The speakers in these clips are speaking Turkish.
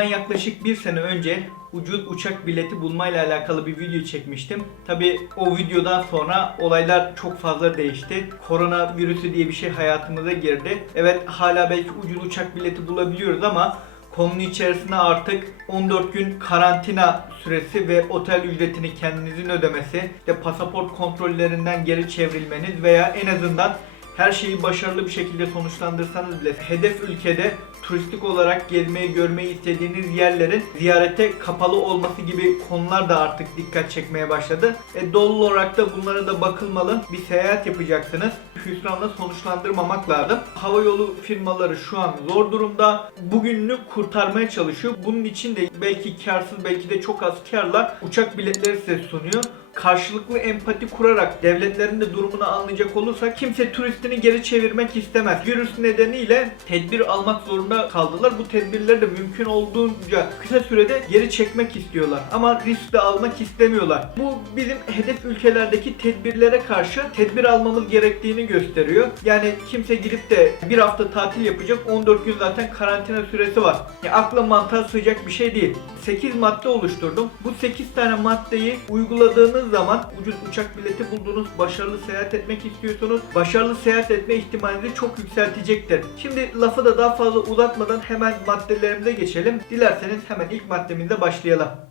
Bundan yaklaşık bir sene önce ucuz uçak bileti bulmayla alakalı bir video çekmiştim. Tabi o videodan sonra olaylar çok fazla değişti. Korona virüsü diye bir şey hayatımıza girdi. Evet hala belki ucuz uçak bileti bulabiliyoruz ama konunun içerisine artık 14 gün karantina süresi ve otel ücretini kendinizin ödemesi, işte pasaport kontrollerinden geri çevrilmeniz veya en azından her şeyi başarılı bir şekilde sonuçlandırsanız bile hedef ülkede turistik olarak gezmeyi görmeyi istediğiniz yerlerin ziyarete kapalı olması gibi konular da artık dikkat çekmeye başladı. E, doğal olarak da bunlara da bakılmalı. Bir seyahat yapacaksınız. Hüsranla sonuçlandırmamak lazım. Havayolu firmaları şu an zor durumda. Bugününü kurtarmaya çalışıyor. Bunun için de belki karsız belki de çok az karla uçak biletleri size sunuyor karşılıklı empati kurarak devletlerin de durumunu anlayacak olursak kimse turistini geri çevirmek istemez. Virüs nedeniyle tedbir almak zorunda kaldılar. Bu tedbirleri de mümkün olduğunca kısa sürede geri çekmek istiyorlar. Ama risk de almak istemiyorlar. Bu bizim hedef ülkelerdeki tedbirlere karşı tedbir almamız gerektiğini gösteriyor. Yani kimse gidip de bir hafta tatil yapacak 14 gün zaten karantina süresi var. Ya akla mantığa sığacak bir şey değil. 8 madde oluşturdum. Bu 8 tane maddeyi uyguladığınız zaman ucuz uçak bileti buldunuz, başarılı seyahat etmek istiyorsunuz. Başarılı seyahat etme ihtimalinizi çok yükseltecektir. Şimdi lafı da daha fazla uzatmadan hemen maddelerimize geçelim. Dilerseniz hemen ilk maddemizle başlayalım.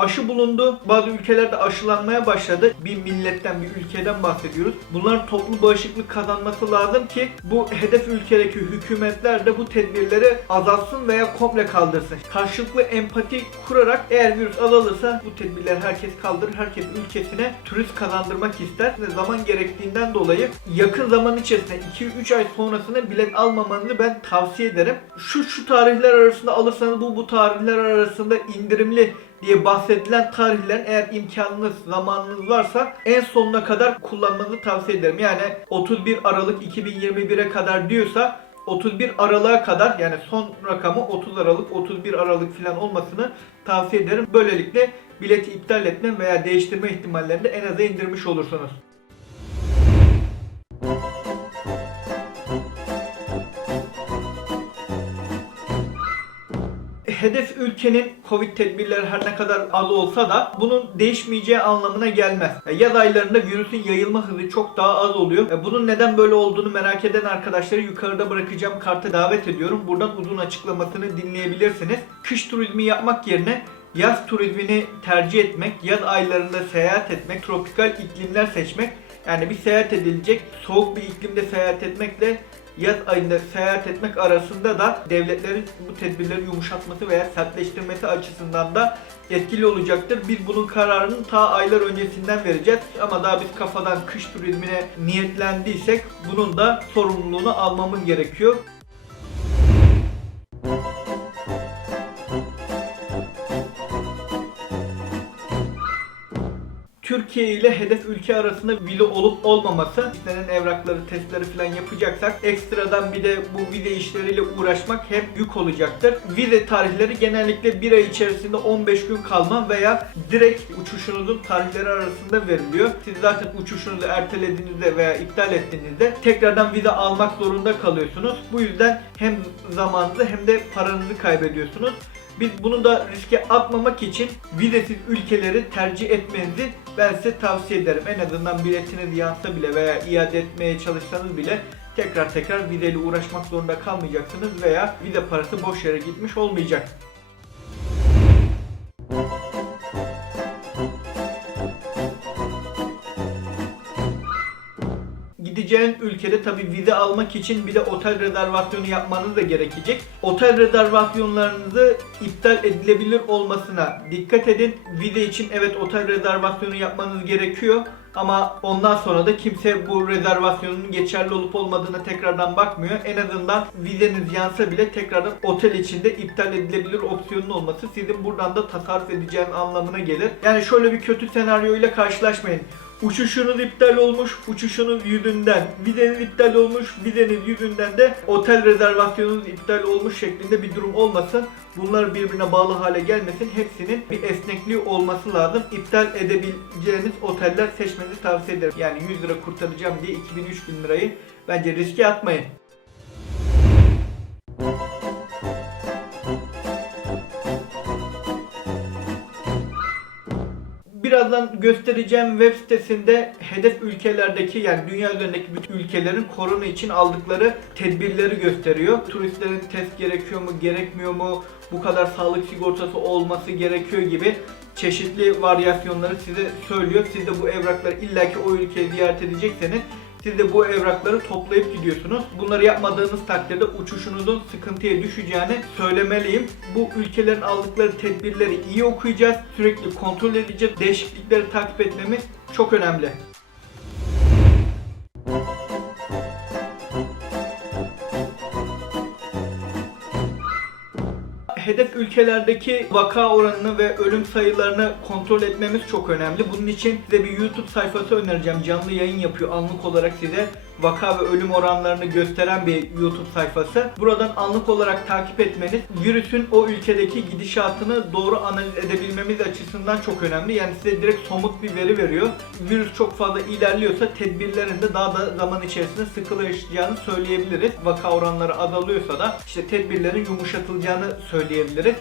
Aşı bulundu. Bazı ülkelerde aşılanmaya başladı. Bir milletten, bir ülkeden bahsediyoruz. Bunların toplu bağışıklık kazanması lazım ki bu hedef ülkedeki hükümetler de bu tedbirleri azaltsın veya komple kaldırsın. Karşılıklı empati kurarak eğer virüs azalırsa bu tedbirler herkes kaldırır. Herkes ülkesine turist kazandırmak ister. Ve zaman gerektiğinden dolayı yakın zaman içerisinde 2-3 ay sonrasında bilet almamanızı ben tavsiye ederim. Şu şu tarihler arasında alırsanız bu bu tarihler arasında indirimli diye bahsedilen tarihlerin eğer imkanınız, zamanınız varsa en sonuna kadar kullanmanızı tavsiye ederim. Yani 31 Aralık 2021'e kadar diyorsa 31 Aralık'a kadar yani son rakamı 30 Aralık, 31 Aralık falan olmasını tavsiye ederim. Böylelikle bileti iptal etme veya değiştirme ihtimallerini de en aza indirmiş olursunuz. Hedef ülkenin Covid tedbirleri her ne kadar az olsa da bunun değişmeyeceği anlamına gelmez. E, Yaz aylarında virüsün yayılma hızı çok daha az oluyor. E, Bunun neden böyle olduğunu merak eden arkadaşları yukarıda bırakacağım karta davet ediyorum. Buradan uzun açıklamasını dinleyebilirsiniz. Kış turizmi yapmak yerine yaz turizmini tercih etmek, yaz aylarında seyahat etmek, tropikal iklimler seçmek yani bir seyahat edilecek soğuk bir iklimde seyahat etmekle yaz ayında seyahat etmek arasında da devletlerin bu tedbirleri yumuşatması veya sertleştirmesi açısından da etkili olacaktır. Biz bunun kararını ta aylar öncesinden vereceğiz. Ama daha biz kafadan kış turizmine niyetlendiysek bunun da sorumluluğunu almamız gerekiyor. Türkiye ile hedef ülke arasında vize olup olmaması istenen evrakları, testleri falan yapacaksak ekstradan bir de bu vize işleriyle uğraşmak hem yük olacaktır. Vize tarihleri genellikle bir ay içerisinde 15 gün kalma veya direkt uçuşunuzun tarihleri arasında veriliyor. Siz zaten uçuşunuzu ertelediğinizde veya iptal ettiğinizde tekrardan vize almak zorunda kalıyorsunuz. Bu yüzden hem zamanınızı hem de paranızı kaybediyorsunuz. Biz bunu da riske atmamak için vizesiz ülkeleri tercih etmenizi ben size tavsiye ederim. En azından biletiniz yansa bile veya iade etmeye çalışsanız bile tekrar tekrar vizeyle uğraşmak zorunda kalmayacaksınız veya vize parası boş yere gitmiş olmayacak. Gideceğin ülkede tabi vize almak için bir de otel rezervasyonu yapmanız da gerekecek. Otel rezervasyonlarınızı iptal edilebilir olmasına dikkat edin. Vize için evet otel rezervasyonu yapmanız gerekiyor. Ama ondan sonra da kimse bu rezervasyonun geçerli olup olmadığına tekrardan bakmıyor. En azından vizeniz yansa bile tekrardan otel içinde iptal edilebilir opsiyonun olması sizin buradan da tasarruf edeceğiniz anlamına gelir. Yani şöyle bir kötü senaryo ile karşılaşmayın Uçuşunuz iptal olmuş, uçuşunuz yüzünden vizeniz iptal olmuş, vizeniz yüzünden de otel rezervasyonunuz iptal olmuş şeklinde bir durum olmasın. Bunlar birbirine bağlı hale gelmesin. Hepsinin bir esnekliği olması lazım. İptal edebileceğiniz oteller seçmenizi tavsiye ederim. Yani 100 lira kurtaracağım diye 2000-3000 lirayı bence riske atmayın. Birazdan göstereceğim web sitesinde hedef ülkelerdeki yani dünya üzerindeki bütün ülkelerin korona için aldıkları tedbirleri gösteriyor. Turistlerin test gerekiyor mu, gerekmiyor mu, bu kadar sağlık sigortası olması gerekiyor gibi çeşitli varyasyonları size söylüyor. Siz de bu evrakları illaki o ülkeyi ziyaret edecekseniz siz de bu evrakları toplayıp gidiyorsunuz. Bunları yapmadığınız takdirde uçuşunuzun sıkıntıya düşeceğini söylemeliyim. Bu ülkelerin aldıkları tedbirleri iyi okuyacağız. Sürekli kontrol edeceğiz. Değişiklikleri takip etmemiz çok önemli. Ülkelerdeki vaka oranını ve ölüm sayılarını kontrol etmemiz çok önemli. Bunun için size bir YouTube sayfası önereceğim. Canlı yayın yapıyor anlık olarak size vaka ve ölüm oranlarını gösteren bir YouTube sayfası. Buradan anlık olarak takip etmeniz virüsün o ülkedeki gidişatını doğru analiz edebilmemiz açısından çok önemli. Yani size direkt somut bir veri veriyor. Virüs çok fazla ilerliyorsa tedbirlerin de daha da zaman içerisinde sıkılaşacağını söyleyebiliriz. Vaka oranları azalıyorsa da işte tedbirlerin yumuşatılacağını söyleyebiliriz.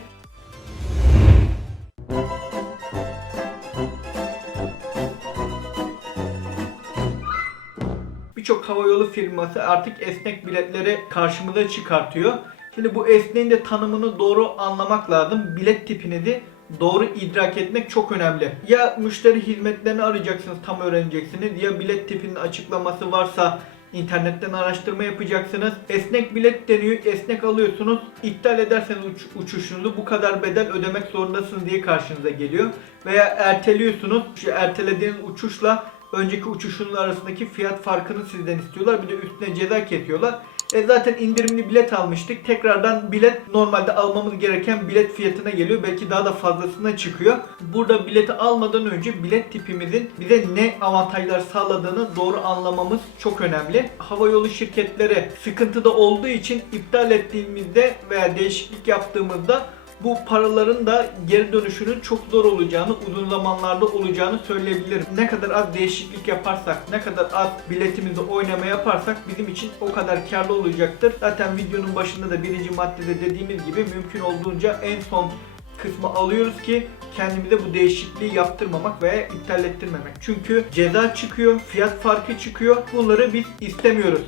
Birçok havayolu firması artık esnek biletleri karşımıza çıkartıyor. Şimdi bu esneğin de tanımını doğru anlamak lazım. Bilet tipinizi doğru idrak etmek çok önemli. Ya müşteri hizmetlerini arayacaksınız, tam öğreneceksiniz. Ya bilet tipinin açıklaması varsa internetten araştırma yapacaksınız. Esnek bilet deniyor. Esnek alıyorsunuz. İptal ederseniz uç- uçuşunuzu bu kadar bedel ödemek zorundasınız diye karşınıza geliyor. Veya erteliyorsunuz. Şu ertelediğiniz uçuşla önceki uçuşunuz arasındaki fiyat farkını sizden istiyorlar. Bir de üstüne ceza kesiyorlar. E zaten indirimli bilet almıştık. Tekrardan bilet normalde almamız gereken bilet fiyatına geliyor. Belki daha da fazlasına çıkıyor. Burada bileti almadan önce bilet tipimizin bize ne avantajlar sağladığını doğru anlamamız çok önemli. Havayolu şirketleri sıkıntıda olduğu için iptal ettiğimizde veya değişiklik yaptığımızda bu paraların da geri dönüşünün çok zor olacağını, uzun zamanlarda olacağını söyleyebilirim. Ne kadar az değişiklik yaparsak, ne kadar az biletimizi oynama yaparsak bizim için o kadar karlı olacaktır. Zaten videonun başında da birinci maddede dediğimiz gibi mümkün olduğunca en son kısmı alıyoruz ki kendimize bu değişikliği yaptırmamak veya iptal ettirmemek. Çünkü ceza çıkıyor, fiyat farkı çıkıyor. Bunları biz istemiyoruz.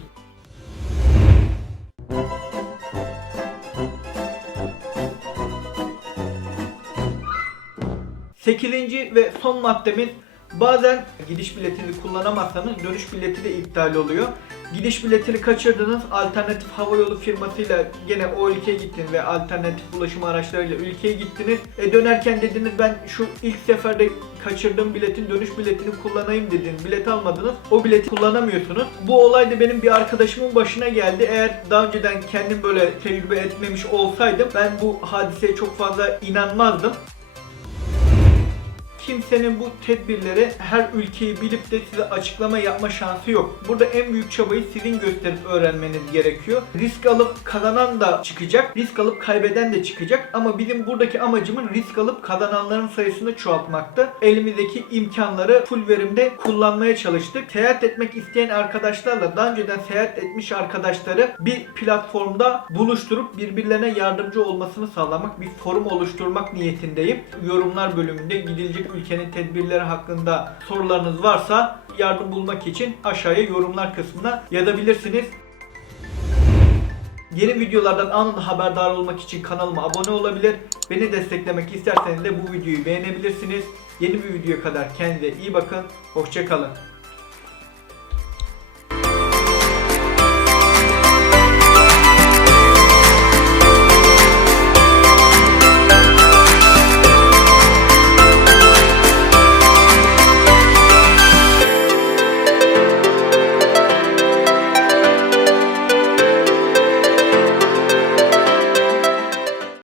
Sekizinci ve son maddemiz bazen gidiş biletini kullanamazsanız dönüş bileti de iptal oluyor. Gidiş biletini kaçırdınız, alternatif havayolu firmasıyla gene o ülkeye gittiniz ve alternatif ulaşım araçlarıyla ülkeye gittiniz. E dönerken dediniz ben şu ilk seferde kaçırdığım biletin dönüş biletini kullanayım dediniz. Bilet almadınız. O bileti kullanamıyorsunuz. Bu olay da benim bir arkadaşımın başına geldi. Eğer daha önceden kendim böyle tecrübe etmemiş olsaydım ben bu hadiseye çok fazla inanmazdım kimsenin bu tedbirleri her ülkeyi bilip de size açıklama yapma şansı yok. Burada en büyük çabayı sizin gösterip öğrenmeniz gerekiyor. Risk alıp kazanan da çıkacak, risk alıp kaybeden de çıkacak ama bizim buradaki amacımız risk alıp kazananların sayısını çoğaltmaktı. Elimizdeki imkanları full verimde kullanmaya çalıştık. Seyahat etmek isteyen arkadaşlarla daha önceden seyahat etmiş arkadaşları bir platformda buluşturup birbirlerine yardımcı olmasını sağlamak, bir forum oluşturmak niyetindeyim. Yorumlar bölümünde gidilecek ülkenin tedbirleri hakkında sorularınız varsa yardım bulmak için aşağıya yorumlar kısmına yazabilirsiniz. Yeni videolardan anında haberdar olmak için kanalıma abone olabilir. Beni desteklemek isterseniz de bu videoyu beğenebilirsiniz. Yeni bir videoya kadar kendinize iyi bakın. Hoşçakalın.